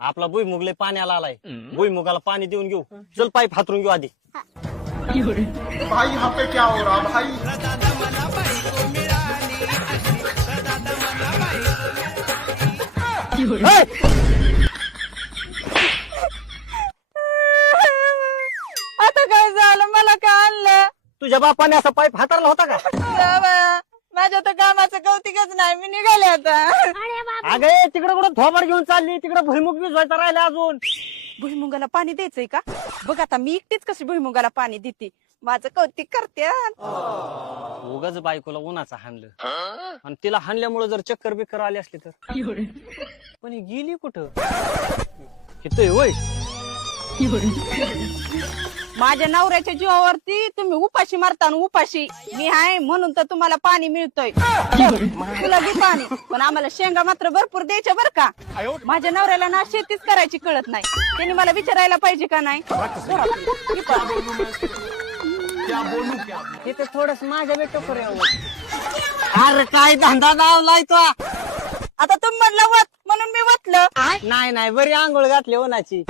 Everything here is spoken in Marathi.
आपला भुईमुगले पाण्याला आलाय, भुईमुगाला पाणी देऊन घेऊ. चल पाईप हातरून घेऊ आधी. भाई यहाँ पे क्या हो रहा भाई. आता काय झालं, मला काय आणलं? तुझ्या बापाने असा पाईप हाताळला होता का? जावया, माझ्या तर कामाचं कौतिकच नाही, मी निघाले आता. अगे तिकडे कुठं थोबाड घेऊन चालली, तिकडे भुईमुग भिजवायचा राहिला अजून. भुईमुगाला पाणी द्यायचंय का? बघ आता मी एकटीच कशी भुईमुगाला पाणी देते, माझं कौतिक करते. उगाच बायकोला उन्हाचं हाणलं आणि तिला हाणल्यामुळे जर चक्कर बिक्कर आली असली तर. पण ही गेली कुठं? किती होय? माझ्या नवऱ्याच्या जीवावरती तुम्ही उपाशी मारता आणि उपाशी मी आहे म्हणून तर तुम्हाला पाणी मिळतोय. तुला बी पाणी, पण आम्हाला शेंगा मात्र भरपूर द्यायच्या बर का. माझ्या नवऱ्याला ना शेतीच करायची कळत नाही, त्यांनी मला विचारायला पाहिजे का नाही. तिथे थोडस माझ्या भेट अरे काय धंदा लावलाय तो. आता तुम्ही म्हणलं वत म्हणून मी वतलं. नाही नाही, बरी आंघोळ घातली उन्हाची.